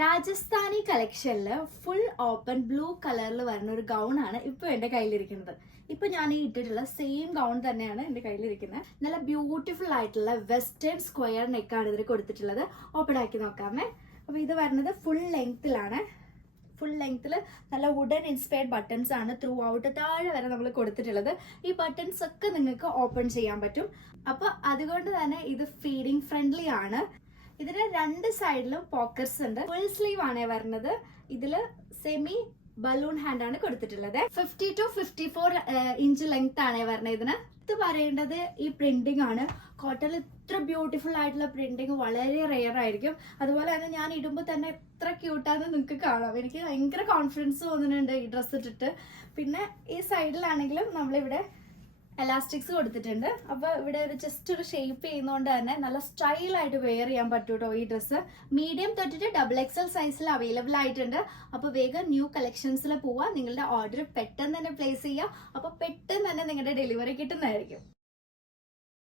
Rajasthani കളക്ഷനില് full open blue കളറിൽ വരുന്ന ഒരു ഗൗൺ ആണ് ഇപ്പൊ എന്റെ കയ്യിലിരിക്കുന്നത്. ഇപ്പൊ ഞാൻ ഈ ഇട്ടിട്ടുള്ള സെയിം ഗൗൺ തന്നെയാണ് എന്റെ കയ്യിലിരിക്കുന്നത്. നല്ല ബ്യൂട്ടിഫുൾ ആയിട്ടുള്ള വെസ്റ്റേൺ സ്ക്വയർ നെക്കാണ് ഇതിൽ കൊടുത്തിട്ടുള്ളത്. ഓപ്പൺ ആക്കി നോക്കാമേ. അപ്പൊ ഇത് വരുന്നത് ഫുൾ ലെങ്ത്തിലാണ്. ഫുൾ ലെങ്ത്തിൽ നല്ല വുഡൻ ഇൻസ്പയർഡ് ബട്ടൺസ് ആണ് ത്രൂ ഔട്ട് താഴെ വരെ നമ്മൾ കൊടുത്തിട്ടുള്ളത്. ഈ ബട്ടൺസ് ഒക്കെ നിങ്ങൾക്ക് ഓപ്പൺ ചെയ്യാൻ പറ്റും. അപ്പൊ അതുകൊണ്ട് തന്നെ ഇത് ഫീഡിങ് ഫ്രണ്ട്ലി ആണ്. ഇതിന് രണ്ട് സൈഡിലും പോക്കറ്റ്സ് ഉണ്ട്. ഫുൾ സ്ലീവ് ആണ് വരുന്നത്. ഇതില് സെമി ബലൂൺ ഹാൻഡ് ആണ് കൊടുത്തിട്ടുള്ളത്. 50 to 54 ഇഞ്ച് ലെങ്ത് ആണ് വരുന്നത്. ഇതിന് ഇത് പറയേണ്ടത് ഈ പ്രിന്റിംഗ് ആണ്. കോട്ടണിൽ ഇത്ര ബ്യൂട്ടിഫുൾ ആയിട്ടുള്ള പ്രിന്റിംഗ് വളരെ റെയർ ആയിരിക്കും. അതുപോലെ തന്നെ ഞാൻ ഇടുമ്പോൾ തന്നെ എത്ര ക്യൂട്ടാന്ന് നിങ്ങൾക്ക് കാണാം. എനിക്ക് ഭയങ്കര കോൺഫിഡൻസ് തോന്നുന്നുണ്ട് ഈ ഡ്രസ്സ് ഇട്ടിട്ട്. പിന്നെ ഈ സൈഡിലാണെങ്കിലും നമ്മളിവിടെ എലാസ്റ്റിക്സ് കൊടുത്തിട്ടുണ്ട്. അപ്പൊ ഇവിടെ ഒരു ജസ്റ്റ് ഒരു ഷേപ്പ് ചെയ്യുന്നതുകൊണ്ട് തന്നെ നല്ല സ്റ്റൈലായിട്ട് വെയർ ചെയ്യാൻ പറ്റും കേട്ടോ ഈ ഡ്രസ്സ്. മീഡിയം തൊട്ടിട്ട് XXL സൈസിൽ അവൈലബിൾ ആയിട്ടുണ്ട്. അപ്പൊ വേഗം ന്യൂ കളക്ഷൻസിൽ പോവാ. നിങ്ങളുടെ ഓർഡർ പെട്ടെന്ന് തന്നെ പ്ലേസ് ചെയ്യുക. അപ്പൊ പെട്ടെന്ന് തന്നെ നിങ്ങളുടെ ഡെലിവറി കിട്ടുന്നതായിരിക്കും.